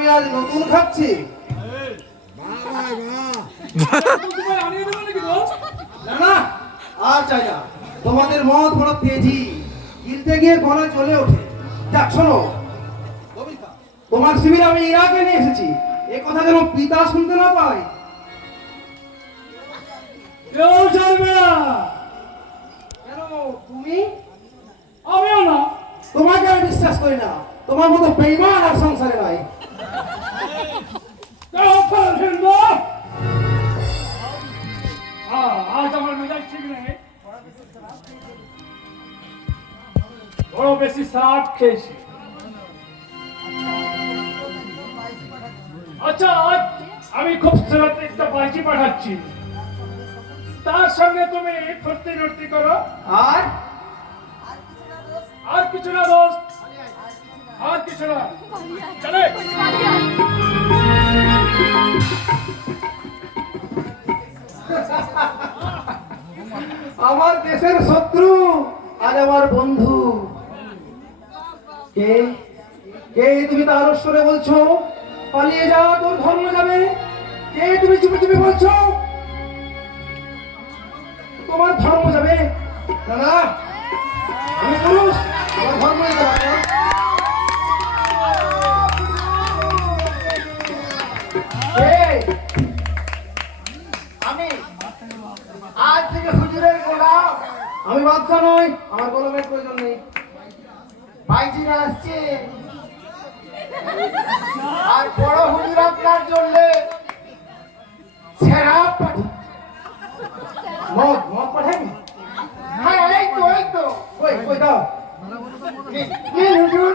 আমি আজ নতুন খাচ্ছি। না আর চাই না, তোমাদের মত বড় তেজি, গিলতে গিয়ে গলা চলে ওঠে। যাক শোনো, তোমার শিবিরে আমি ইরাকে নিয়ে এসেছি, এ কথা যেন পিতা শুনতে না পায়। কেউ জানবে না। কেন তুমি? আমিও না। তোমাকে আমি বিশ্বাস করি না, তোমার মতো বেঈমান আর সংসারে নাই। আজ আমার মেজাজ ঠিক নেই, বড় বেশি সাপ খেয়েছি। আচ্ছা, আজ আমি খুব সুরত একটা বাইজি পাঠাচ্ছি, তার সঙ্গে তুমি ফুর্তি নর্তি করো। আর আর কিছু না দোস্ত, আর কিছু না, চলে। আমার দেশের শত্রু আজ আমার বন্ধু। কে কে তুমি তার স্বরে বলছো পালিয়ে যাও, তোর ধর্ম যাবে? কে তুমি চুপি চুপি বলছো তোমার ধর্ম যাবে? না না, আমি পুরুষ, আমার ধর্ম যেতে পারে না। আমি আজ থেকে হুজুরের গোলাম। আমি বাদশা নই, আমার গোলামের প্রয়োজন নেই। ভাইজিরা আসছে, আর বড় হুজুর আপনার জন্য সেরা পাঠি। মদ মদ পাঠাই? হ্যাঁ, এই তো কই কই দাও। নিন হুজুর।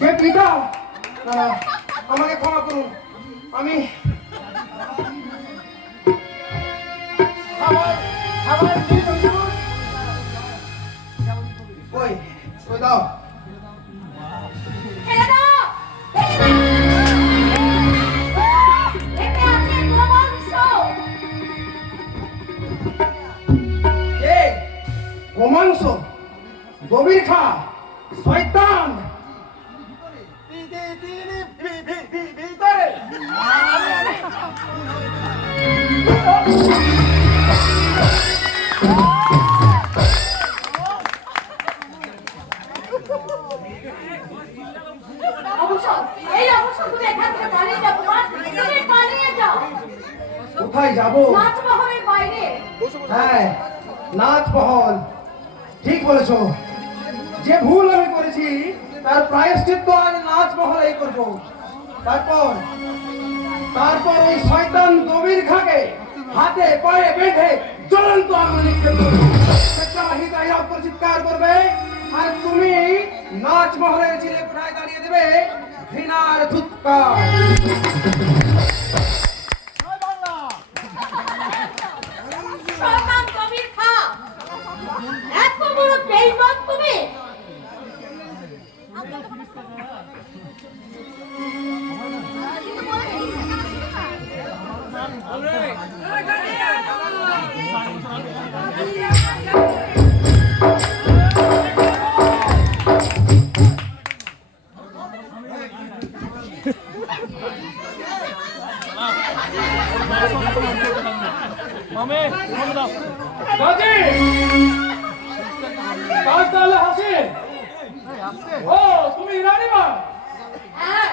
কে পিতা? না না, আমাকে ক্ষমা করুন, আমি খাবার খাবার নিন হুজুর। কই কই দাও। ছেড়ে দাও! এতে আছে গোমাংস। কে? গোমাংস? গভীর খা, শয়তান! ভিতরে অবসর, এই অবসর তুমি এখান থেকে পালিয়ে যাও কুমার। তুমি পালিয়ে যাও। কোথায় যাব? নাচমহলের বাইরে। হ্যাঁ, নাচ মহল, ঠিক বলেছো। যে ভুল আমি করেছি তার প্রায়শ্চিত্ত আজ নাচ মহলেই করবো। তারপর তারপর ওই শয়তান গভীর খাকে হাতে পায়ে বেঁধে জ্বলন্ত আগুন নিক্ষেপ করবো। সেটা হৃদয় অপর চিৎকার করবে, আর তুমি নাচ মহলের চিলে কোঠায় দাঁড়িয়ে দেবে ঘৃণার ধুৎকার। শয়তান কবির খা, এত বড় বেঈমান তুমি! দাদি, কাজ তাহলে হাসি। ও, তুমি রানীমা? হ্যাঁ,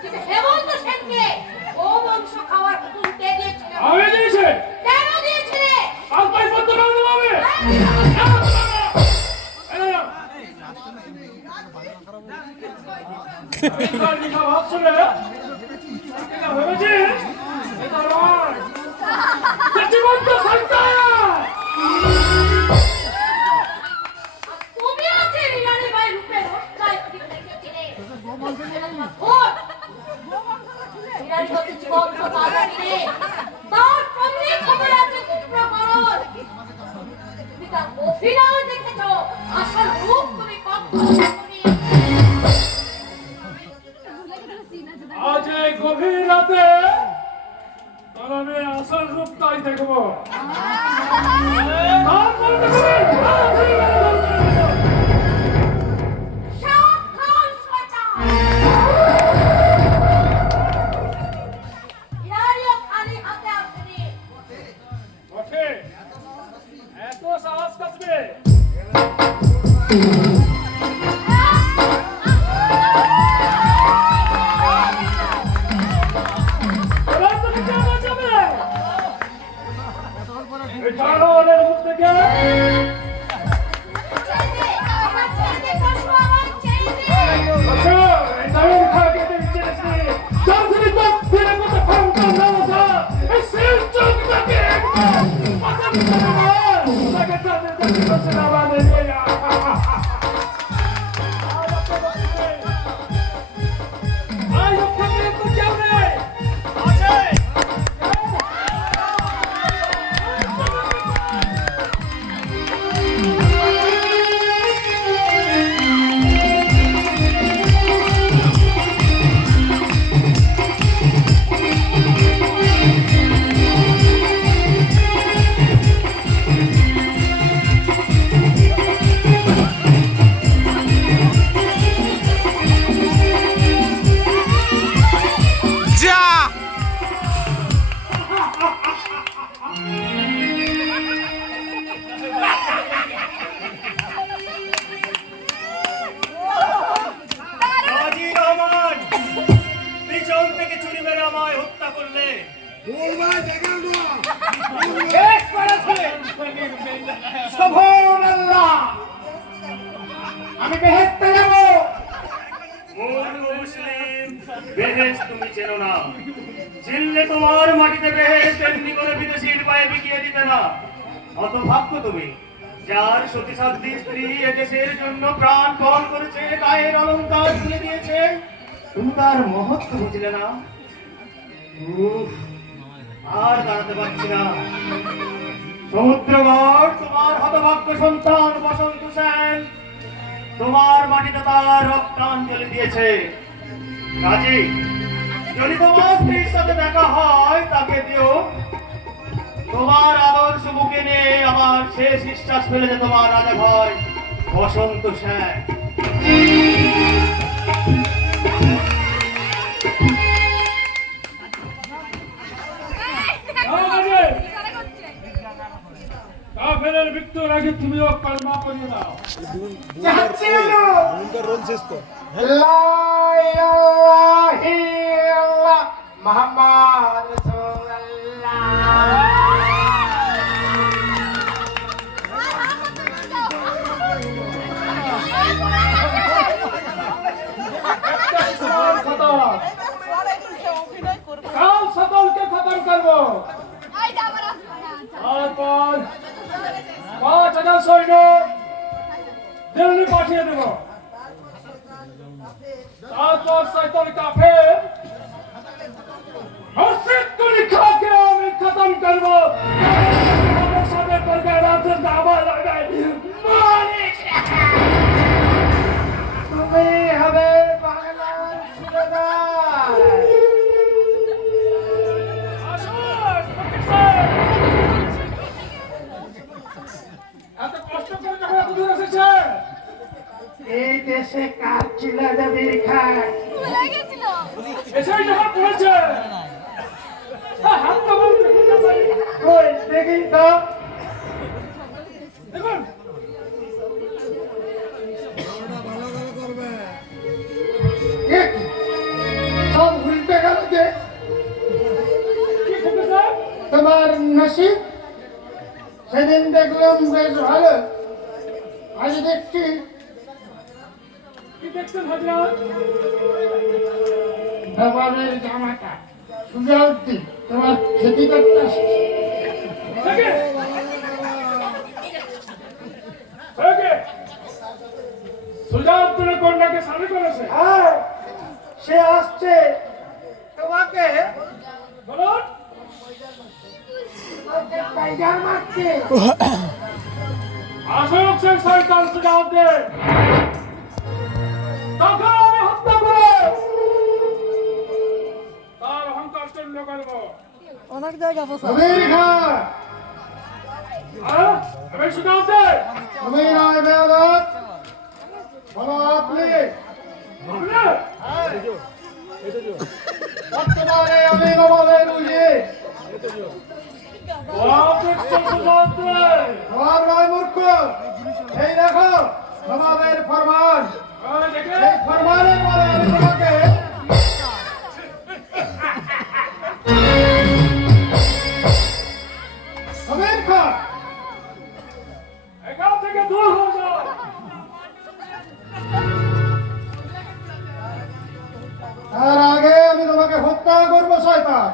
কিন্তু হেমন্ত সেনকে গোমাংস খাওয়ার হুকুম কে দিয়েছিল? আমি দিয়েছি। কেন দিয়েছিলে? আর পাই বন্ধ করে দেবো আমি। ভাবছিলে ভেবেছিস এটা নয়, জীবন্ত সন্তান। তুমি আজ রিয়ানের ভাই রূপের হত্যায় দেখেছিলে। রিয়ান হচ্ছে জীবন্ত তাজানিরে, তার সামনে খবর আছে কুপ্রকরণ। তুমি তার অভিনয় দেখেছো, আসল রূপ তুমি কখনো আজ এই গভীর রাতে তোর আমি আসল রূপটাই দেখবো। এবার তুমি কেমন যাবে? এই জানোয়ারের মুখ থেকে আচ্ছা, এই জানোয়ার খাকে তুমি চেয়েছি। যার যদি তোর ফিরে মতো ক্ষমতা না আসা, এই শেষ চোখটাকে একবার পাশাপাশি দেবো। তাকে তাদের কাছে বসে নামা দেবে। আয় ওখানে একটু কেউ নেই। গাজী রহমান, পিছন থেকে ছুরি মেরে আমায় হত্যা করলে। বেশ করেছে সুবহানাল্লাহ। আমি বেহেশতে যাব। মূর্খ মুসলিম, বেহেশত তুমি চেনো না। চিনলে তোমার মাটিতে বেহেশত এমনি করে বিদেশির পায়ে বিকিয়ে দিতে না। হতভাগ্য তুমি, যার সতীসাধ্যী স্ত্রী এদেশের জন্য প্রাণ বহন করেছে, গায়ের অলংকার তুলে দিয়েছে। তুমি তার মহত্ব বুঝলে না। উফ, আর দাঁড়াতে পারছি না। সমুদ্রগড় তোমার হতভাগ্য সন্তান বসন্ত সেন তোমার মাটিতে তার রক্তাঞ্জলি দিয়েছে। কাজী, যদি তোমার স্ত্রীর সাথে দেখা হয় তাকে দিও। তোমার আদর্শ বুকে নিয়ে আমার শেষ নিঃশ্বাস ফেলে যে তোমার রাজা ভয় বসন্ত সেন। কাফেরের মৃত্যুর আগে তুমিও কলমা পড়িয়ে নাও। যাচ্ছি না। লা ইলাহা ইল্লাল্লাহ মুহাম্মদ রাসূলুল্লাহ। কাল সকলকে খতম করবো। তারপর 5,000 সৈন্য দিল্লি পাঠিয়ে দেব। তারপর শয়তান কাফের মসজিদ গুলি খাকে আমি খতম করবো। আমার সাথে করবে রাতের দাবা লাগাই মালিক। তুমি হবে বাংলার সুবেদার। আসুন, ফকির সাহেব। এত কষ্ট করে যখন এত দূর এসেছে, এই দেশে কাজ ছিল যাবির খায়। এসেই যখন পড়েছে, হাত কেমন দেখুন না ভাই। কই দেখি তো। দেখুন এ কি? সব উল্টে গেল যে। কি ফকির সাহেব? তোমার নসিব সেদিন দেখলাম বেশ ভালো, আজ দেখছি কি দেখছেন হযরত? নবাবের জামাটা সুজাউদ্দিন তোমার খেতি করতে আসছে। দেখে দেখে সুজাউদ্দিনের কন্যাকে স্বামী করেছে। হ্যাঁ, সে আসছে তোমাকে বলুন। টাইগার মারছে। আসুক সেই শয়তান সুজাউদ্দিন, তাকে আমি হত্যা করে তার অহংকার চূর্ণ করবো। আমির খান, আমি সুজাউদ্দিন। আমির আবেদত বলো আপনি বর্তমানে আমি নবাবের উজির সুজাউদ্দিন নবাব নয় মূর্খ। এই দেখো নবাবের ফরমান। দেখে এই ফরমানের পরে আমি তোমাকে আমির খান এখান থেকে দূর হয়ে যাও। তার আগে আমি তোমাকে হত্যা করবো শয়তান।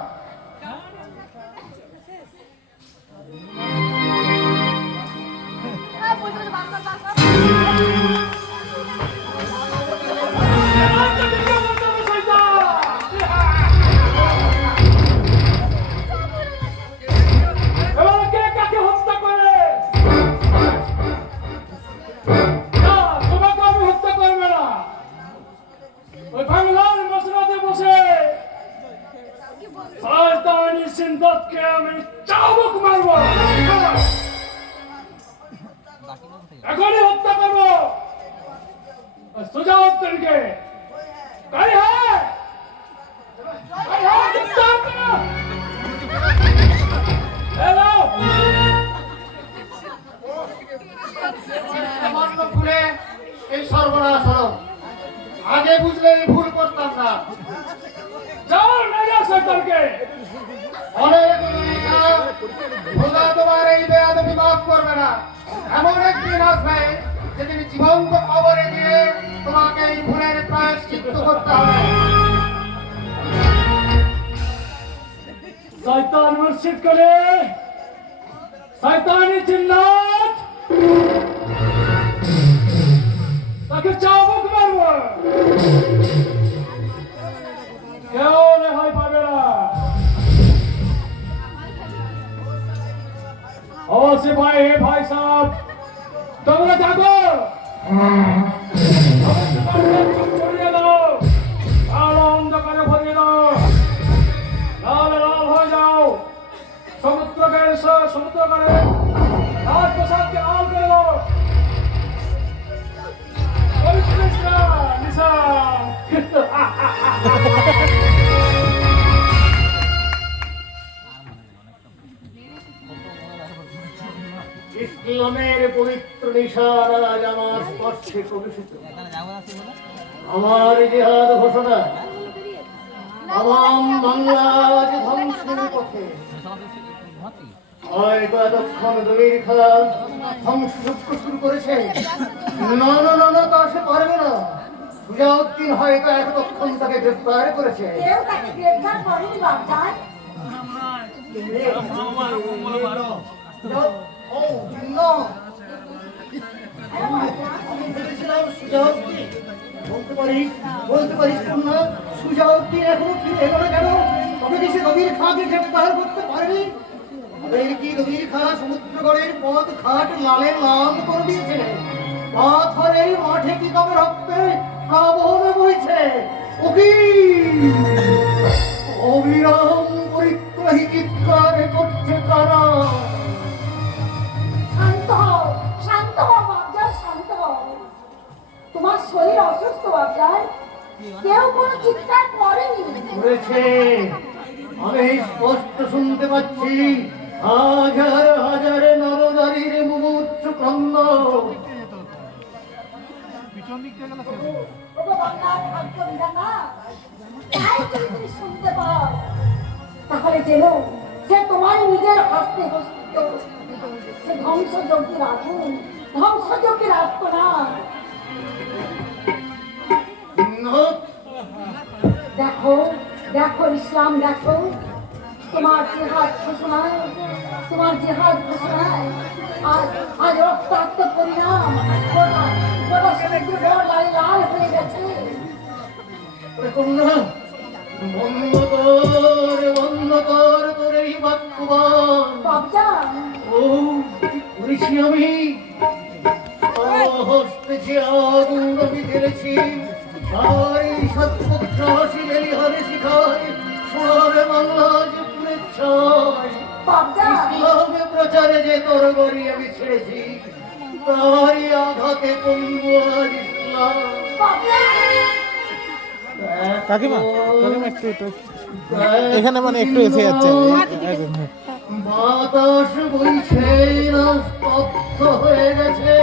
এখান থেকে কেউ বলতে হবে শয়তান। এবার কে কাকে হত্যা করে? না, তোমাকে আমি হত্যা করবে না। ওই বাংলার মসনাদে বসে শয়তানি সিন্দাতকে আমি চাবুক মারবো। এখনই হত্যা করবো। সুজাউদ্দিনকে কই হ্যাঁ গ্রেফতার করো। হ্যালো সামান্য ভুলে এই সর্বনাশ হলো। আগে বুঝলে এই ভুল করতাম না। যাও নাইয়া শয়তানকে। অনেক খোদা তোমার এই বেয়াদবি মাফ করবে না। এমন একদিন আসবে যেদিন জীবন্ত কবরে গিয়ে তোমাকে এই ভুলের প্রায়শ্চিত্ত করতে হবে। শয়তান মুর্শিদ করে শয়তানি জিন্নাত তাকে চাবুক মারবো। কেউ রেহাই পাবে না। ও সিপাহী ভাই সাহেব তোমরা থাকো। ছড়িয়ে দাও, আলো অন্ধকারে ভরিয়ে দাও, লাল লাল হয়ে যাও। সমুদ্রকে সমুদ্রকে রাজপ্রসাদকে লাল করে দাও। পবিত্র নিশান ইসলামের পবিত্র নিশান আজ আমার স্পর্শে প্রবেশিত। আমার জিহাদ ঘোষণা, আওয়াম বাংলা আজ ধ্বংসের পথে। হয়তো এতক্ষণ দলিল খেলা ধ্বংসযজ্ঞ শুরু করেছে। না না না না, তা সে পারবে না। সুজাউদ্দিন হয়তো এতক্ষণ তাকে গ্রেফতার করেছে। কেউ তাকে গ্রেফতার করেনি বাপজান। ও জিন্ন, আমি ভেবেছিলাম সুজাউদ্দিন। বলতে পারিস না সুজাউদ্দিন এখনো ফিরে এলো না কেন? তবে কি সে নবীর খাঁকে গ্রেফতার করতে পারেনি? তাদের কি নবীর খাঁ সমুদ্রগড়ের পথ ঘাট লালে লাল করে দিয়েছে? পাথরের মাঠে কি তবে রক্তে প্লাবন বইছে? ওকি অবিরাম পরিত্রাহী চিৎকার করছে তারা। শান্ত হও, শান্ত হও বাপজান, শান্ত হও। তোমার শরীর অসুস্থ বাপজান। কেউ কোনো চিৎকার করেনি। করেছে, আমি স্পষ্ট শুনতে পাচ্ছি হাজার হাজার নরনারীর মুমূর্ষ ক্রন্দ। ওগো বাংলার ভাগ্য বিধাতা, তাই যদি তুমি শুনতে পাও তাহলে জেনো সে তোমার নিজের হস্তে হস্ত। সে ধ্বংসযজ্ঞের আগুন, ধ্বংসযজ্ঞের আত্মনা। দেখো দেখো ইসলাম, দেখো তোমার জিহাদ ঘোষণায়, তোমার জিহাদ ঘোষণায় আজ আজ রক্তাক্ত পরিণাম। গোটা গোটা সমুদ্র লাল লাল হয়ে গেছে। কন্যা বন্ধ কর তোর এই বাক্যবান। বাপজান, ও করেছি আমি, হস্তে যে আগুন আমি ঢেলেছি, তাই সৎপুত্র হাসি মেলি হারে শিখায় সোনারে বাংলা যে পুরে ছায়। বাপজান, ইসলামে প্রচারে যে তোর গড়ি আমি ছেড়েছি, তারই আঘাতে পঙ্গু আজ ইসলাম। কাকিমা কাকিমা একটু এখানে মানে একটু এসে যাচ্ছে। বাতাস বইছে না স্তব্ধ হয়ে গেছে।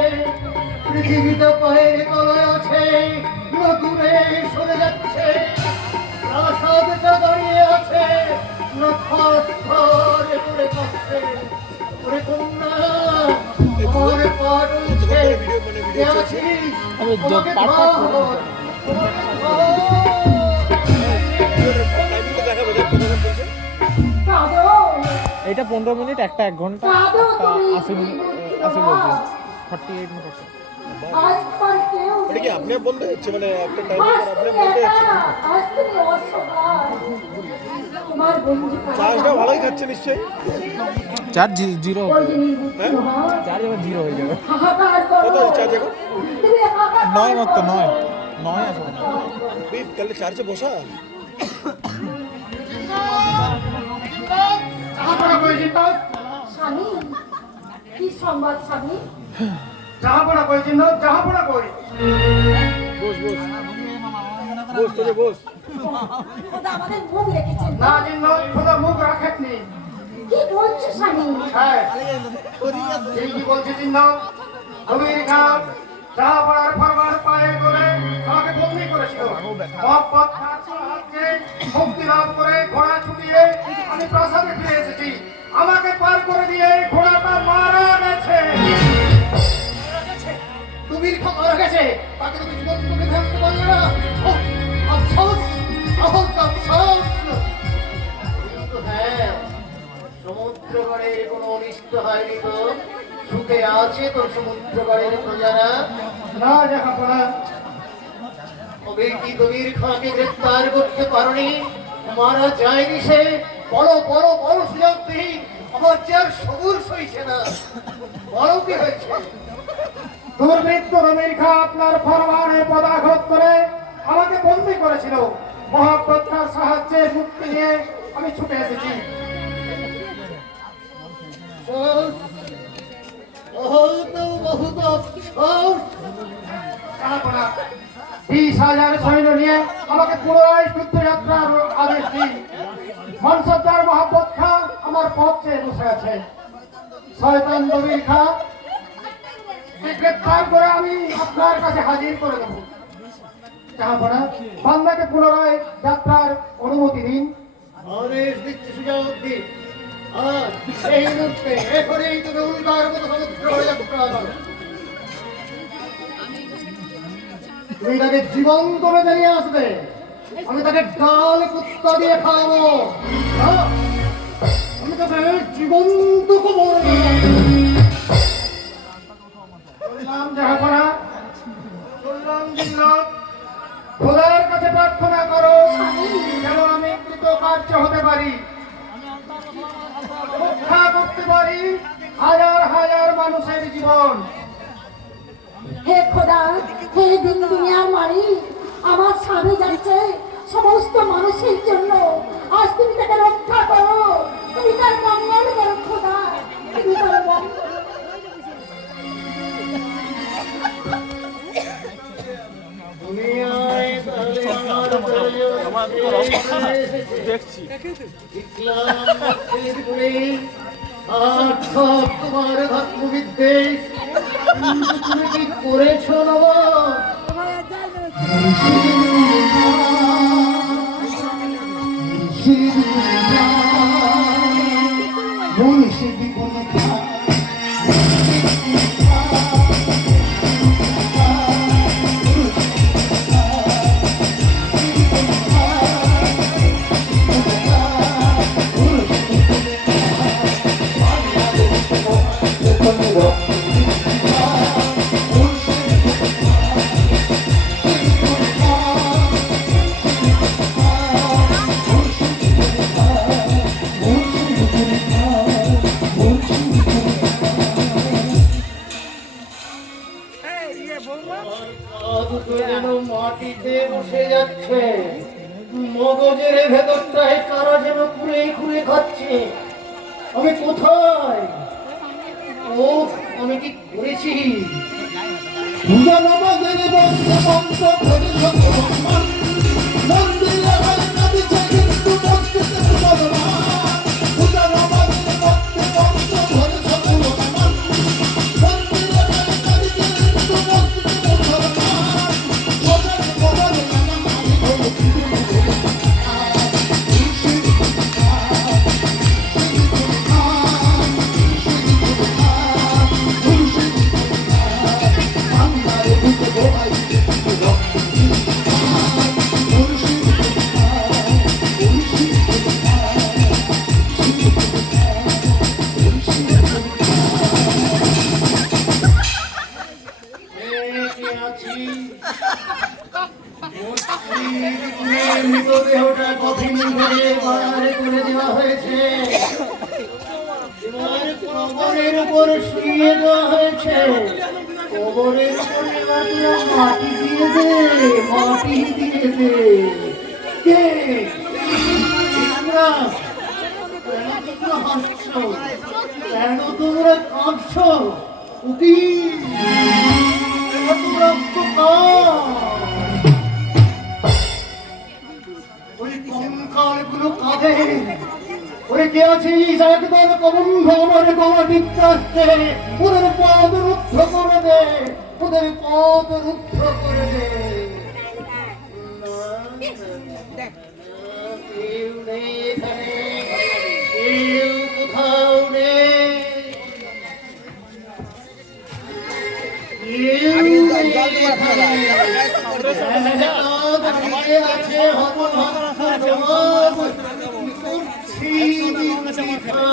পৃথিবীটা পায়ের তলায় আছে, না দূরে সরে যাচ্ছে, প্রাসাদটা দাঁড়িয়ে আছে, না থর থর করে কাঁপছে। ওরে কন্যা, আমার পা ডলছে, কে আছিস? আমাকে ধর, আমাকে ধর। কাঁদো এটা 15 মিনিট, একটা 1 ঘন্টা, কাঁদো তুমি 80 মিনিট, 80 বলছি 48 মিনিট। আজ তোমার কেউ এটা কি আপনি বলতে হচ্ছে মানে একটা টাইম আজ পর আপনি তুমি বলতে একা, হচ্ছে আজ তুমি অসহায়। তোমার বন্ধু চার্জটা ভালোই খাচ্ছে নিশ্চয়ই। চার জিরো, ওই যে নির্বুদ্ধ হয়, চার এবার জিরো হয়ে যাবে। হাহাকার করো। কত আছে চার্জ এখন? তুমি হাহাকার 9 মাত্র, করো। 9 আসবে না। বিপ তাহলে চার্জে বসা। জাহাপনা কই জিন্দাত? স্বামী, কি সংবাদ স্বামী? জাহাপনা কই জিন্দাত? জাহাপনা কই? বস বস বস তোরে বস। খোদা আমাদের মুখ রেখেছেন। না জিন্দাত, খোদা মুখ রাখেননি। কি বলছো স্বামী? হ্যাঁ, এই কি বলছে জিন্দাত? আমির খান জাহাপনার ফরমান পায়ে করে আমাকে বন্দী করেছিল। মোহাম্মদ খান সাহায্যে মুক্তি লাভ করে ঘোড়া ছুটিয়ে আমি প্রাসাদে ফিরে এসেছি। আমাকে পার করে দিয়ে ঘোড়াটা মারা গেছে। তুমির খা মারা গেছে, তাকে তুমি জীবন তুমি ধরতে পারলে না। ওহ, আফসোস, আহত আফসোস। কিন্তু হ্যাঁ, সমুদ্রগড়ের কোনো অনিষ্ট হয়নি তো? সুখে আছে তো সমুদ্রগড়ের প্রজারা? না জাহাপনা, তবে কি গভীর খাঁকে গ্রেপ্তার করতে পারোনি? মারা যায়নি সে? বলো বলো বলো সুযোগবিহীন, আমার যে আর সবুর সইছে না। বলো কি হয়েছে? দুর্বৃত্ত রমির খা আপনার ফরমানে পদাঘাত করে আমাকে বন্দী করেছিল। মোহাম্মদ খান সাহায্যে মুক্তি নিয়ে আমি ছুটে এসেছি। আফসোস, বহুত বহুত আফসোস। জাহাপনা, 20,000 সৈন্য নিয়ে আমাকে পুনরায় যুদ্ধযাত্রার আদেশ দিন। মনসবদার মোহাম্মদ খান আমার পথ চেয়ে বসে আছে। শয়তান রমির খা গ্রেপ্তার করে আমি আপনার কাছে হাজির করে দেবো। জাহাপনা, বান্দাকে পুনরায় যাত্রার অনুমতি দিন। আদেশ দিচ্ছি সুজাউদ্দিন, আর এই মুহূর্তে এখনই তুমি উল্কার মতো সমুদ্র হয়ে যাত্রা করো। তুমি তাকে জীবন্ত বেঁধে নিয়ে আসবে, আমি তাকে ডাল কুত্তা দিয়ে খাওয়াবো। হ্যাঁ, আমি তাকে জীবন্ত কবর দিয়ে বললাম জাহাপনা, বললাম জিন্নাত, খোদার কাছে প্রার্থনা করো যেন আমি কৃতকার্য হতে পারি, রক্ষা করতে পারি হাজার হাজার মানুষের জীবন। হে খোদা, হে দিন দুনিয়ার মালিক, আমার স্বামী যাচ্ছে সমস্ত মানুষের জন্য। আজ তুমি তাকে রক্ষা করো, তুমি তার মঙ্গল করো খোদা, তুমি তার মঙ্গল। দুনিয়ায় তাহলে আমার দেখছি ইসলাম মুক্তির গুণে সার্থক তোমার ধর্মবিদ্বেষ। কিন্তু তুমি কি করেছো নবা? যেন মাটিতে বসে যাচ্ছে, মগজের ভেতরটায় কারা যেন কুড়ে কুড়ে খাচ্ছে। আমি কোথায়? ও আমি কি করেছি? আছি মৃতদেহটা কফিন করে বার করে দেওয়া হয়েছে, এবার কবরের উপর শুয়ে দেওয়া হয়েছে। কবরের উপর এবার তোরা মাটি দিয়ে দে, মাটি দিয়ে দে। কে তোমরা? কেন তোমরা হাসছো? কেন তোমরা কাঁদছো? উকিল রক্ত ওই কঙ্কালগুলো কাঁদে। ওরে কে আছিস একবার কবন্ধ আমার গলা টিপতে আসছে, ওদের পদ রুদ্ধ করে দে, ওদের পদ রুদ্ধ করে দে। কেউ নেই এখানে, কেউ কোথাও নেই, কেউ নেই এখানে। আছে হতভাগ্য জবাব, করছি দিচ্ছি।